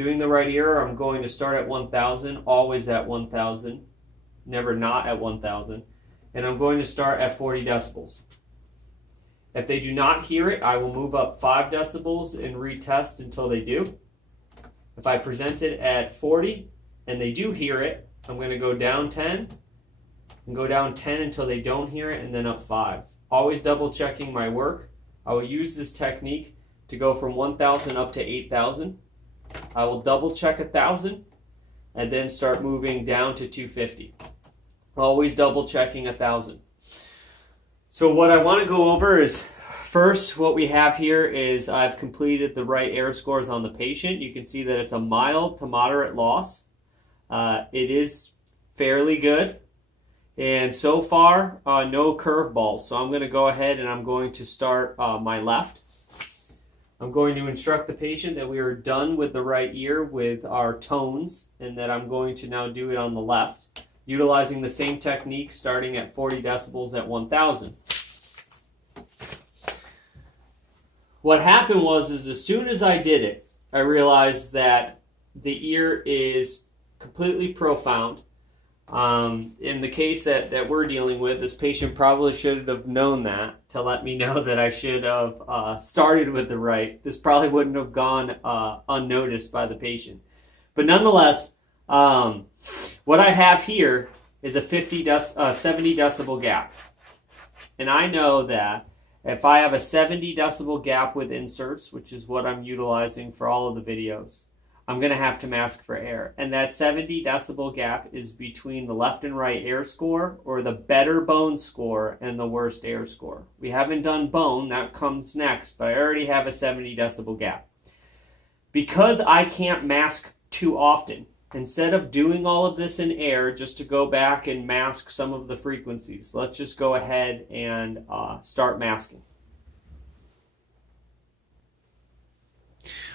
doing the right ear, I'm going to start at 1,000, always at 1,000, never not at 1,000. And I'm going to start at 40 decibels. If they do not hear it, I will move up 5 decibels and retest until they do. If I present it at 40 and they do hear it, I'm going to go down 10 and go down 10 until they don't hear it, and then up 5. Always double checking my work. I will use this technique to go from 1,000 up to 8,000. I will double check 1,000 and then start moving down to 250. Always double checking 1,000. So what I want to go over is, first, what we have here is I've completed the right air scores on the patient. You can see that it's a mild to moderate loss. It is fairly good. And so far, no curveballs. So I'm going to go ahead and I'm going to start my left. I'm going to instruct the patient that we are done with the right ear with our tones, and that I'm going to now do it on the left, utilizing the same technique starting at 40 decibels at 1,000. What happened was as soon as I did it, I realized that the ear is completely profound. In the case that we're dealing with, this patient probably should have known that to let me know that I should have started with the right. This probably wouldn't have gone unnoticed by the patient. But nonetheless, what I have here is a 70 decibel gap. And I know that if I have a 70 decibel gap with inserts, which is what I'm utilizing for all of the videos, I'm going to have to mask for air. And that 70 decibel gap is between the left and right air score, or the better bone score, and the worst air score. We haven't done bone, that comes next, but I already have a 70 decibel gap. Because I can't mask too often, instead of doing all of this in air just to go back and mask some of the frequencies, let's just go ahead and start masking.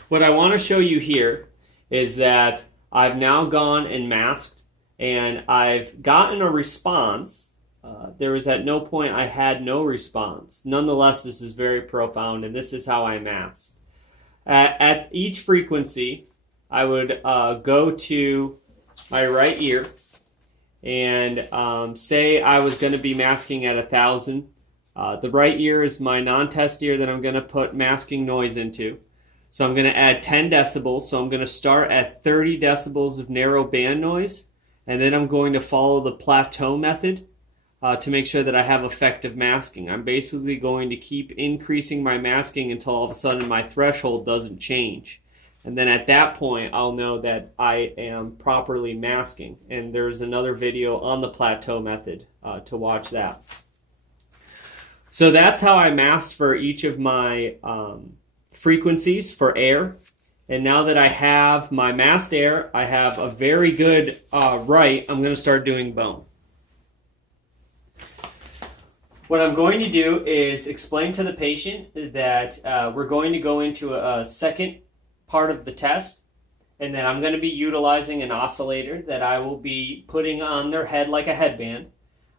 What I want to show you here is that I've now gone and masked, and I've gotten a response. There was at no point I had no response. Nonetheless, this is very profound, and this is how I masked. At each frequency, I would go to my right ear and say I was going to be masking at 1,000. The right ear is my non-test ear that I'm going to put masking noise into. So I'm going to add 10 decibels. So I'm going to start at 30 decibels of narrow band noise, and then I'm going to follow the plateau method to make sure that I have effective masking. I'm basically going to keep increasing my masking until all of a sudden my threshold doesn't change. And then at that point, I'll know that I am properly masking. And there's another video on the plateau method to watch that. So that's how I mask for each of my frequencies for air. And now that I have my masked air, I have a very good right, I'm going to start doing bone. What I'm going to do is explain to the patient that we're going to go into a second part of the test, and then I'm going to be utilizing an oscillator that I will be putting on their head like a headband,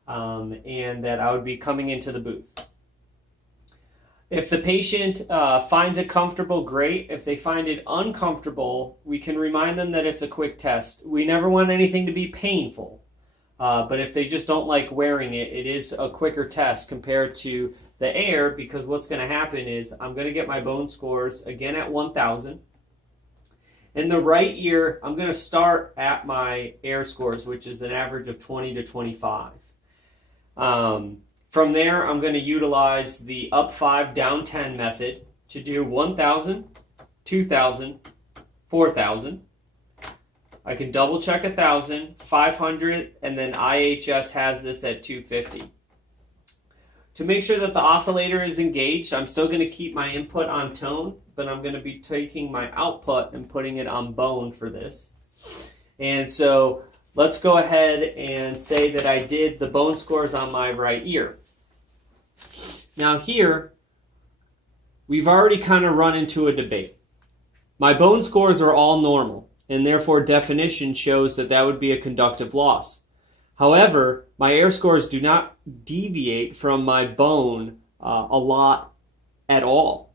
and that I would be coming into the booth. If the patient finds it comfortable, great. If they find it uncomfortable, we can remind them that it's a quick test. We never want anything to be painful, but if they just don't like wearing it, it is a quicker test compared to the air, because what's going to happen is I'm going to get my bone scores again at 1,000. In the right ear, I'm going to start at my air scores, which is an average of 20 to 25. From there, I'm going to utilize the up 5, down 10 method to do 1,000, 2,000, 4,000. I can double check 1,000, 500, and then IHS has this at 250. To make sure that the oscillator is engaged, I'm still going to keep my input on tone, but I'm going to be taking my output and putting it on bone for this. And so let's go ahead and say that I did the bone scores on my right ear. Now here, we've already kind of run into a debate. My bone scores are all normal, and therefore definition shows that that would be a conductive loss. However, my air scores do not deviate from my bone a lot at all.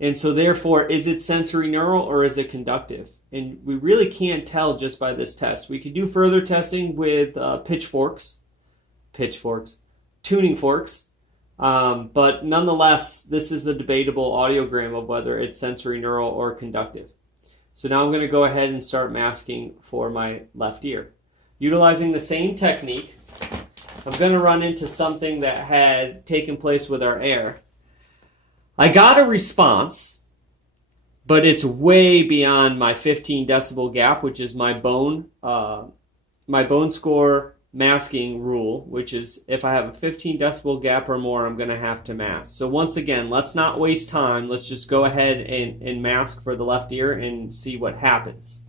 And so therefore, is it sensory neural or is it conductive? And we really can't tell just by this test. We could do further testing with tuning forks. But nonetheless, this is a debatable audiogram of whether it's sensory neural or conductive. So now I'm going to go ahead and start masking for my left ear. Utilizing the same technique, I'm going to run into something that had taken place with our air. I got a response, but it's way beyond my 15 decibel gap, which is my bone score masking rule, which is if I have a 15 decibel gap or more, I'm going to have to mask. So once again, let's not waste time. Let's just go ahead and mask for the left ear and see what happens.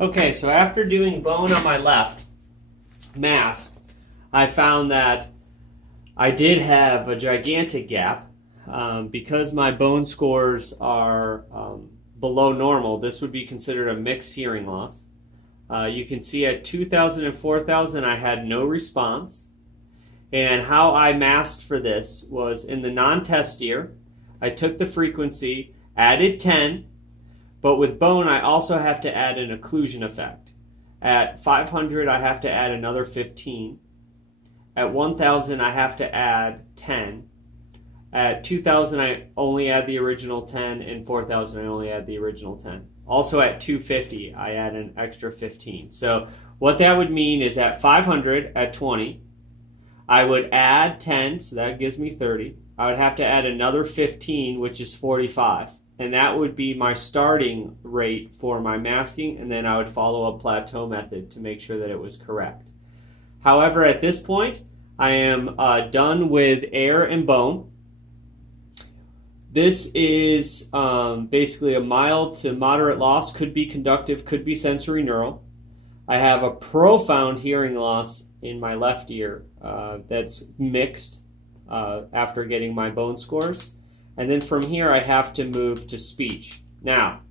Okay, so after doing bone on my left mask, I found that I did have a gigantic gap. Because my bone scores are below normal, this would be considered a mixed hearing loss. You can see at 2,000 and 4,000 I had no response. And how I masked for this was in the non-test ear, I took the frequency, added 10, but with bone I also have to add an occlusion effect. At 500 I have to add another 15. At 1,000 I have to add 10. At 2,000, I only add the original 10, and 4,000, I only add the original 10. Also at 250, I add an extra 15. So what that would mean is at 500, at 20, I would add 10, so that gives me 30. I would have to add another 15, which is 45. And that would be my starting rate for my masking, and then I would follow a plateau method to make sure that it was correct. However, at this point, I am done with air and bone. This is basically a mild to moderate loss, could be conductive, could be sensory neural. I have a profound hearing loss in my left ear that's mixed after getting my bone scores. And then from here I have to move to speech. Now,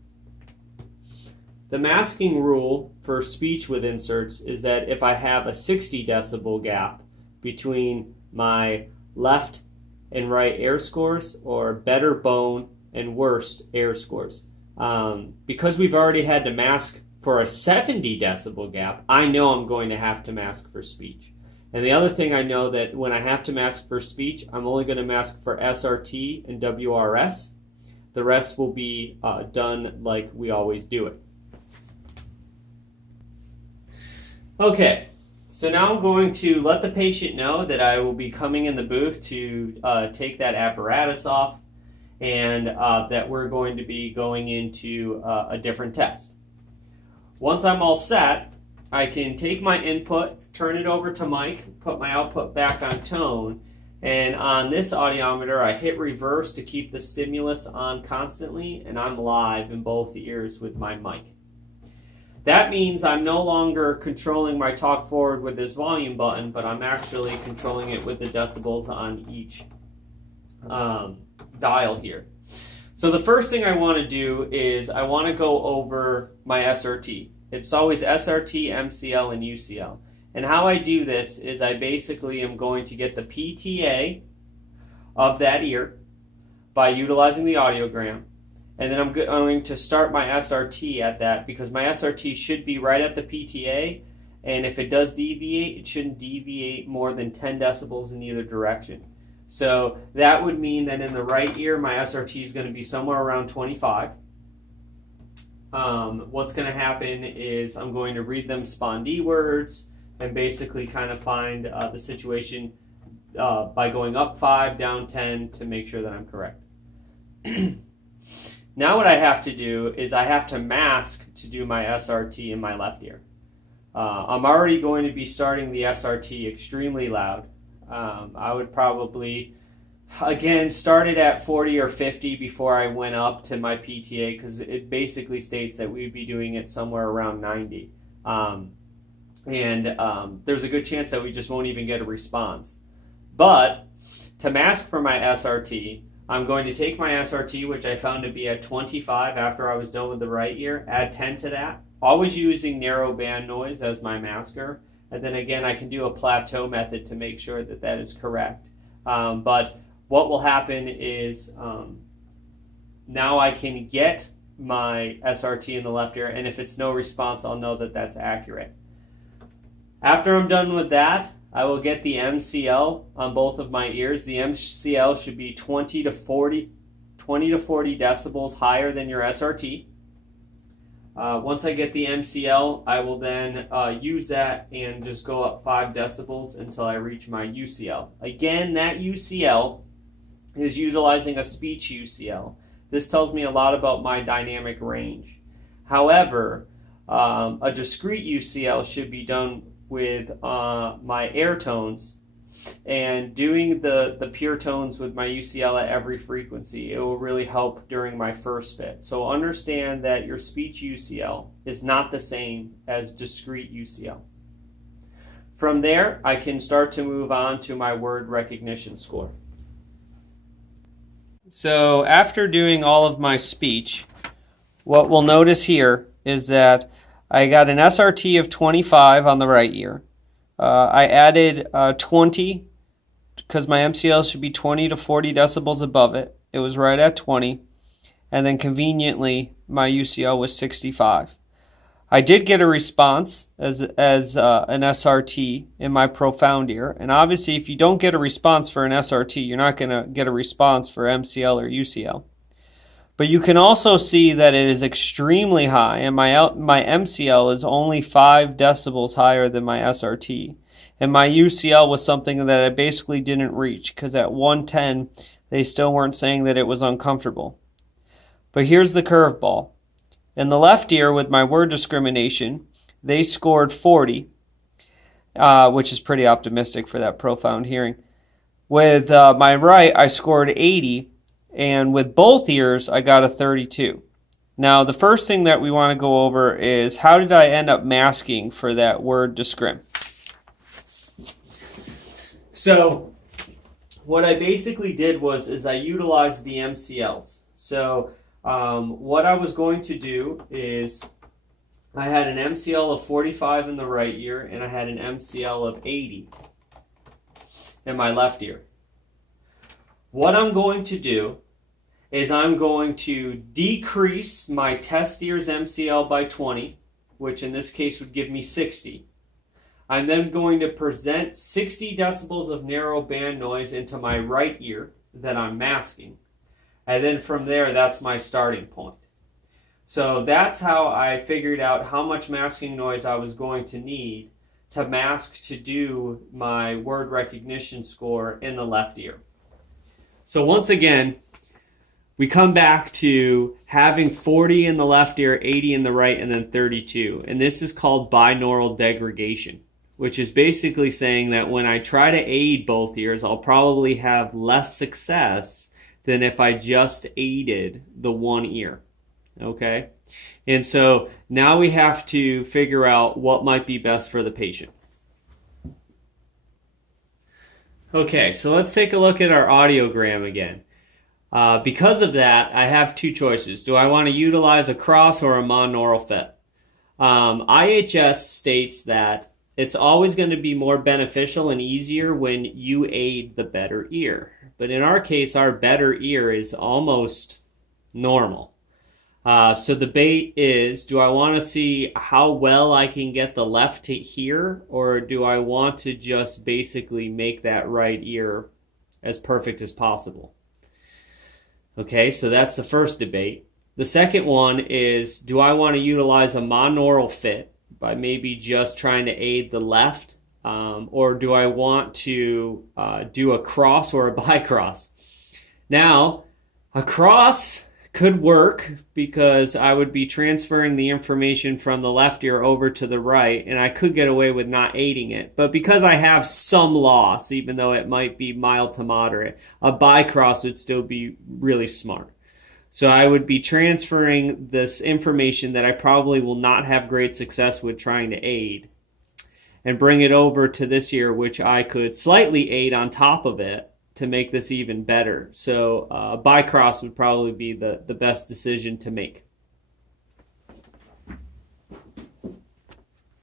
the masking rule for speech with inserts is that if I have a 60 decibel gap between my left and right air scores, or better bone and worst air scores. Because we've already had to mask for a 70 decibel gap, I know I'm going to have to mask for speech. And the other thing I know that when I have to mask for speech, I'm only going to mask for SRT and WRS. The rest will be done like we always do it. Okay. So now I'm going to let the patient know that I will be coming in the booth to take that apparatus off, and that we're going to be going into a different test. Once I'm all set, I can take my input, turn it over to mic, put my output back on tone, and on this audiometer I hit reverse to keep the stimulus on constantly, and I'm live in both ears with my mic. That means I'm no longer controlling my talk forward with this volume button, but I'm actually controlling it with the decibels on each dial here. So the first thing I want to do is I want to go over my SRT. It's always SRT, MCL, and UCL. And how I do this is I basically am going to get the PTA of that ear by utilizing the audiogram. And then I'm going to start my SRT at that, because my SRT should be right at the PTA, and if it does deviate, it shouldn't deviate more than 10 decibels in either direction. So that would mean that in the right ear, my SRT is going to be somewhere around 25. What's going to happen is I'm going to read them spondee words and basically kind of find the situation by going up 5, down 10 to make sure that I'm correct. Now what I have to do is I have to mask to do my SRT in my left ear. I'm already going to be starting the SRT extremely loud. I would probably, again, start it at 40 or 50 before I went up to my PTA, because it basically states that we'd be doing it somewhere around 90. There's a good chance that we just won't even get a response. But to mask for my SRT, I'm going to take my SRT, which I found to be at 25 after I was done with the right ear, add 10 to that, always using narrow band noise as my masker. And then again, I can do a plateau method to make sure that that is correct. But what will happen is now I can get my SRT in the left ear, and if it's no response, I'll know that that's accurate. After I'm done with that, I will get the MCL on both of my ears. The MCL should be 20 to 40 decibels higher than your SRT. Once I get the MCL, I will then use that and just go up 5 decibels until I reach my UCL. Again, that UCL is utilizing a speech UCL. This tells me a lot about my dynamic range. However, a discrete UCL should be done with my air tones, and doing the pure tones with my UCL at every frequency, it will really help during my first fit. So understand that your speech UCL is not the same as discrete UCL. From there, I can start to move on to my word recognition score. So after doing all of my speech, what we'll notice here is that I got an SRT of 25 on the right ear. I added 20 because my MCL should be 20 to 40 decibels above it. It was right at 20. And then conveniently, my UCL was 65. I did get a response as an SRT in my profound ear. And obviously, if you don't get a response for an SRT, you're not going to get a response for MCL or UCL. But you can also see that it is extremely high, and my MCL is only 5 decibels higher than my SRT. And my UCL was something that I basically didn't reach, because at 110, they still weren't saying that it was uncomfortable. But here's the curveball. In the left ear, with my word discrimination, they scored 40, which is pretty optimistic for that profound hearing. With my right, I scored 80, and with both ears, I got a 32. Now, the first thing that we want to go over is how did I end up masking for that word discrim? So, what I basically did is I utilized the MCLs. So, what I was going to do is I had an MCL of 45 in the right ear, and I had an MCL of 80 in my left ear. What I'm going to do is I'm going to decrease my test ear's MCL by 20, which in this case would give me 60. I'm then going to present 60 decibels of narrow band noise into my right ear that I'm masking. And then from there, that's my starting point. So that's how I figured out how much masking noise I was going to need to mask to do my word recognition score in the left ear. So once again, we come back to having 40 in the left ear, 80 in the right, and then 32. And this is called binaural degradation, which is basically saying that when I try to aid both ears, I'll probably have less success than if I just aided the one ear. Okay? And so now we have to figure out what might be best for the patient. Okay, so let's take a look at our audiogram again. Because of that, I have two choices. Do I want to utilize a cross or a monaural fit? IHS states that it's always going to be more beneficial and easier when you aid the better ear. But in our case, our better ear is almost normal. So the debate is, do I want to see how well I can get the left to hear, or do I want to just basically make that right ear as perfect as possible? Okay, so that's the first debate. The second one is, do I want to utilize a monaural fit by maybe just trying to aid the left, or do I want to do a cross or a bicross? Now, a cross could work because I would be transferring the information from the left ear over to the right, and I could get away with not aiding it. But because I have some loss, even though it might be mild to moderate, a bicross would still be really smart. So I would be transferring this information that I probably will not have great success with trying to aid, and bring it over to this ear, which I could slightly aid on top of it to make this even better. So bicross would probably be the best decision to make.